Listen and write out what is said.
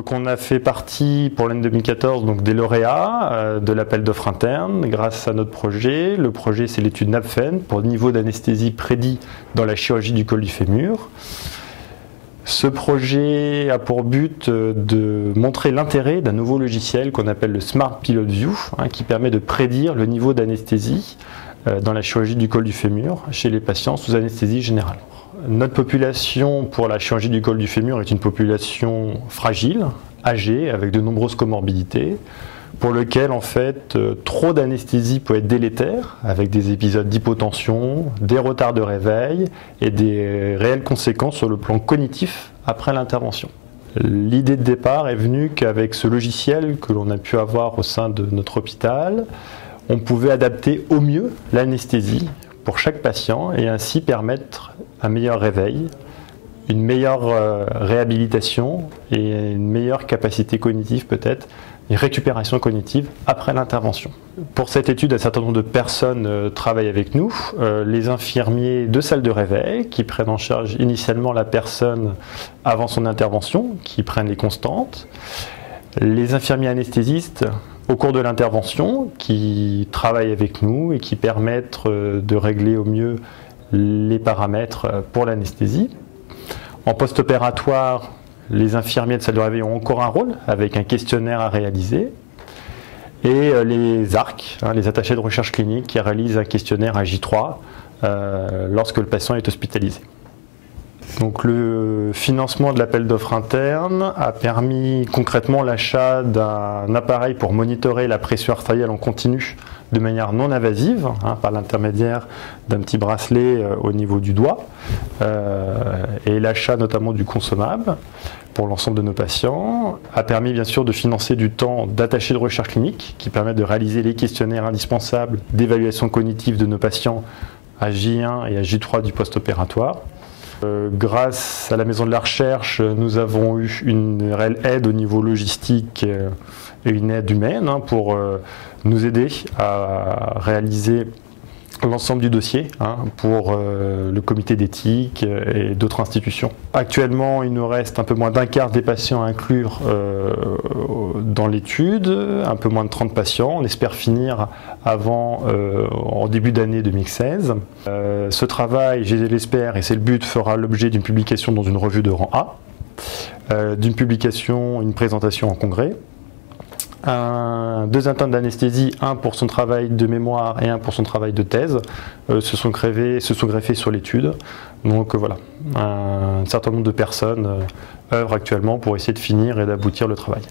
Donc on a fait partie pour l'année 2014 donc, des lauréats de l'appel d'offres interne grâce à notre projet. Le projet c'est l'étude NAPFEN pour niveau d'anesthésie prédit dans la chirurgie du col du fémur. Ce projet a pour but de montrer l'intérêt d'un nouveau logiciel qu'on appelle le Smart Pilot View qui permet de prédire le niveau d'anesthésie dans la chirurgie du col du fémur chez les patients sous anesthésie générale. Notre population pour la chirurgie du col du fémur est une population fragile, âgée, avec de nombreuses comorbidités, pour lequel en fait trop d'anesthésie peut être délétère, avec des épisodes d'hypotension, des retards de réveil et des réelles conséquences sur le plan cognitif après l'intervention. L'idée de départ est venue qu'avec ce logiciel que l'on a pu avoir au sein de notre hôpital, on pouvait adapter au mieux l'anesthésie pour chaque patient et ainsi permettre un meilleur réveil, une meilleure réhabilitation et une meilleure capacité cognitive peut-être, une récupération cognitive après l'intervention. Pour cette étude, un certain nombre de personnes travaillent avec nous. Les infirmiers de salle de réveil qui prennent en charge initialement la personne avant son intervention, qui prennent les constantes. Les infirmiers anesthésistes au cours de l'intervention qui travaillent avec nous et qui permettent de régler au mieux les paramètres pour l'anesthésie. En post-opératoire, les infirmiers de salle de réveil ont encore un rôle avec un questionnaire à réaliser. Et les ARC, les attachés de recherche clinique, qui réalisent un questionnaire à J3 lorsque le patient est hospitalisé. Donc le financement de l'appel d'offres interne a permis concrètement l'achat d'un appareil pour monitorer la pression artérielle en continu de manière non invasive, par l'intermédiaire d'un petit bracelet au niveau du doigt, et l'achat notamment du consommable pour l'ensemble de nos patients, a permis bien sûr de financer du temps d'attachés de recherche clinique qui permettent de réaliser les questionnaires indispensables d'évaluation cognitive de nos patients à J1 et à J3 du post-opératoire. Grâce à la Maison de la Recherche, nous avons eu une réelle aide au niveau logistique et une aide humaine pour nous aider à réaliser l'ensemble du dossier pour le comité d'éthique et d'autres institutions. Actuellement, il nous reste un peu moins d'un quart des patients à inclure dans l'étude, un peu moins de 30 patients. On espère finir en début d'année 2016. Ce travail, je l'espère, et c'est le but, fera l'objet d'une publication dans une revue de rang A, d'une publication, une présentation en congrès. Deux internes d'anesthésie, un pour son travail de mémoire et un pour son travail de thèse, se sont greffés sur l'étude. Donc voilà, un certain nombre de personnes œuvrent actuellement pour essayer de finir et d'aboutir le travail.